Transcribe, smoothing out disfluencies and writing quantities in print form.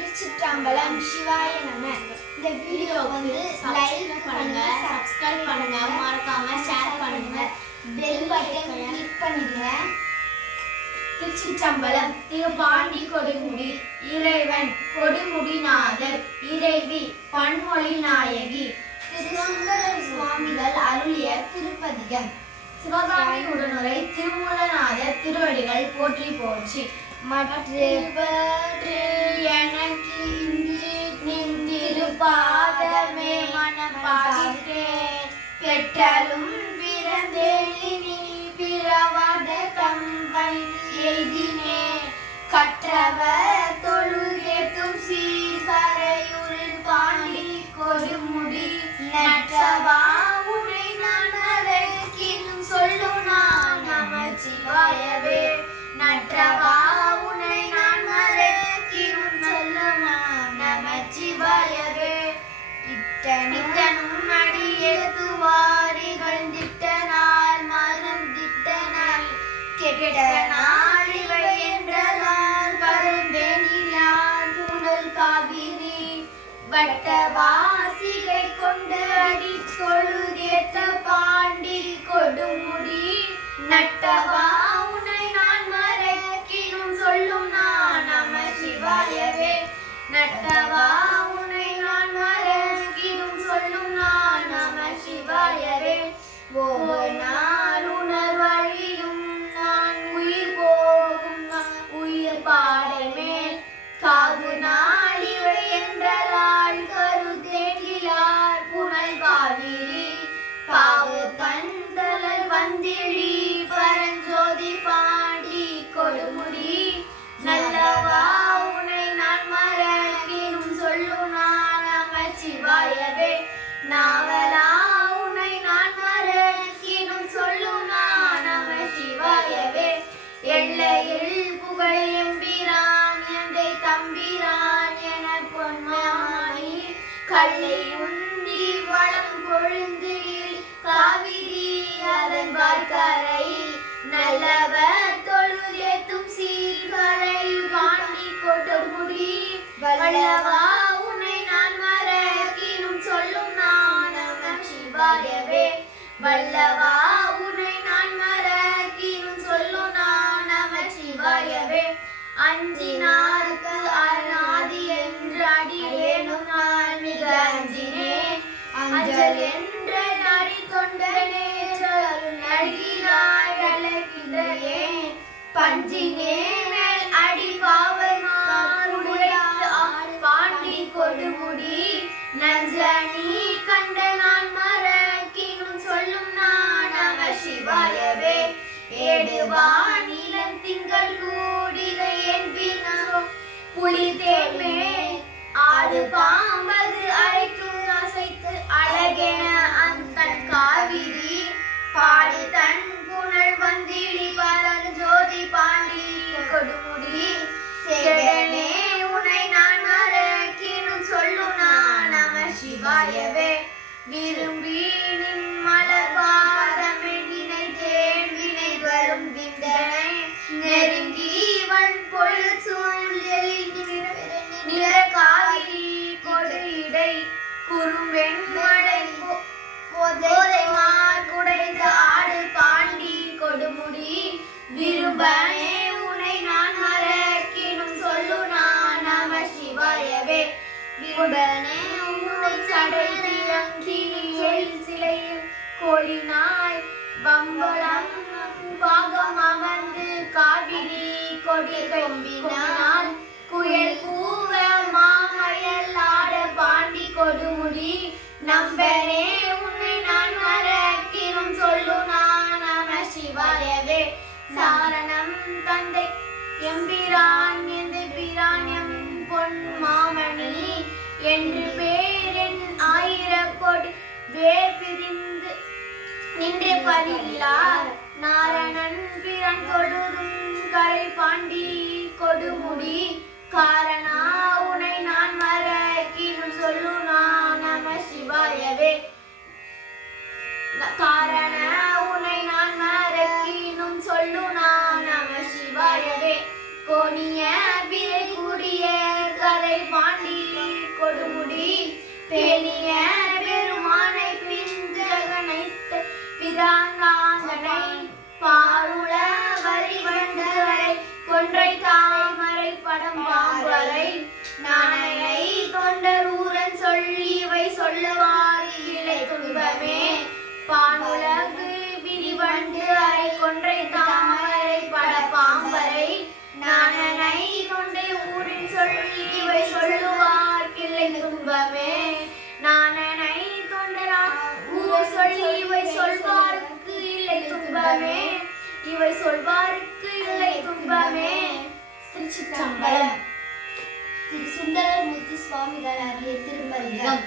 திருச்சிற்றம்பலம். சிவாய நம. இந்த வீடியோ லைக் பண்ணுங்க, சப்ஸ்கிரைப் பண்ணுங்க, மறக்காம ஷேர் பண்ணுங்க, பெல் பட்டன் கிளிக் பண்ணிடுங்க. திருச்சிற்றம்பலம். திருப்பாண்டி கொடுமுடி இறைவன் கொடுமுடிநாதர், இறைவி பன்மொழி நாயகி. திருசுந்தர சுவாமிகள் அருளிய திருப்பதிகம். சிவகாமி உடனுரை திருமூலநாதர் திருவடிகள் போற்றி போற்றி. மற்ற எனக்கு இன்று நின் திருப்பாதமே மனப்பாகிறேன். பெற்றலும் பிறந்தேனி பிறவாத தம்பை எய்தினே. கற்றவர் தொழுதேத்தும் சீசரையுள் பாண்டி கொடுமுடி நற்றவா உனை நான் மறக்கினும் சொல்லும் நான் நமச்சிவாயவே. நற்றவா உனை நான் மறக்கினும் சொல்லும் நமச்சிவாயவே. இட்டனும் அடியேத்துவாரிகள் திட்டனால் மருந்திட்டனால் கெட்ட நாள் இவை என்றால் கரும்பேனியார் புனல் காவிரி வட்டவாசிகை கொண்டு அடி கொழுதேத்த பாண்டி கொடுமுடி நட்டவா உனை நான் மறக்கினும் சொல்லும் நான் நமசிவாயவே. நட்டவா உனை நான் மறக்கினும் சொல்லும் நான் நமசிவாயவே. ஒவ்வொரு நாள் உணர்வழியும் நான் உயிர் போகும் உயிர் பாடைமேல் காகு நாள் இவை என்றால் கருதேகிலார் புனல் காவிரி பாவு தந்தலல் வந்திழி பரஞ்சோதி பாண்டி கொடுமுடி நல்லவா உனை நான் மறக்கினும் சொல்லும் நான் நமச்சிவாயவே. நாவலா உனை நான் மறக்கினும் சொல்லும் நான் நமசிவாயவே. எல்லையில் புகழ் எம்பிரான் எந்தை தம்பிரான் என பொன்மாமணி கல்லை உந்தி வளம் கொழுந்தில் காவிரி அதன் வாய்க்கரையில் நல்லவர் தொழுதேத்தும் சீர்கரை பாண்டி கொடுமுடி வல்லவா உனை நான் மறக்கினும் சொல்லும் நான் நமசிவாயவே. வல்லவா உனை நான் மறக்கினும் சொல்லும் நான் நமசிவாயவே. அஞ்சினாருக்கு அநாதி என்று அடியேனும் நான் மிக அஞ்சினேன். அஞ்சல் என்ற நடி தொண்டனே நடினாய் அழைக்கின்றே. பஞ்சினேன் அடி பாவமாருடைத்து பாண்டி கொடுமுடி நஞ்சனி கண்ட நான் மறக்கினும் சொல்லும் நான் நமசிவாயவே. ஏடுவா நிலம் திங்கள் கூடிகை என்பினோ புலி தேமே ஆடு பாம்பது அழைக்கும் அசைத்து அழகென அந்தன் காவிரி பாடி தன் புனல் வந்திழி பரஞ்சோதி பாண்டி கொடுமுடி செடனே உனை நான் மறக்கினும் சொல்லும் நான் நமசிவாயவே. விரும்பி நின் மலர் பாதமே நினைத்தேன் வினை வரும் விந்தனை நெருங்கி வன் பொழுது சூழலில் நிற காவிரி கொடு இடை குறும்பெண் மழை போதை மார்குடைந்து ஆடு பாண்டி கொடுமுடி விரும்பனே உனை நான் மறக்கினும் சொல்லு நான் நமசிவாயவே. விரும்பனே உன்னை சடை திறங்கி சிலையில் கோழினாய் பம்பளம் பாகம் அமர்ந்து காவிரி கொடி கொம்பினால் குயல் கூவ மாமயல் ஆட பாண்டி கொடுமுடி நம்பனே உன்னை நான் மறக்கினும் சொல்லு நான் நமசிவாயவே. சாரணம் தந்தை எம்பிரான் எந்தை பிரான் எம் பொன் மாமணி என்று பேரின் ஆயிரக்கோடி வேர் பிரிந்து நின்று பதிலார் நாரணன் பிறன் தொழுதும் கரை பாண்டி கொடுமுடி காரணா உனை நான் மறக்கினும் சொல்லு நான் நமசிவாயவே. காரண உனை நான் மறக்கினும் சொல்லு நான் நமசிவாயவே. கோணிய பிறை கூடிய கரை பாண்டி கொடுமுடி பேணிய பெருமானை பிஞ்சகனைத்த பிதாங்காந்தனை பாருள வரிவண்டு வரை கொன்றை தாமரை படம் பாம்பரை நாணனை தொண்டரூரன் சொல்லி இவை சொல்லுவார் இல்லை துன்பமே பானுலகு விரிவண்டு அரை கொன்றை தாமரை பட பாம்பரை நாணனை தொண்டை ஊரின் சொல்லி இவை சொல்லுவார் இல்லை துன்பமே நாணனை தொண்டரா ஊர் சொல்லி இவை சொல்வாருக்கு இல்லை துன்பமே இவை சொல்வாருக்கு இல்லை துன்பமே. திருச்சிற்றம்பலம். திரு சுந்தரமூர்த்தி சுவாமிகள் அருளிய திருப்பதிகம்.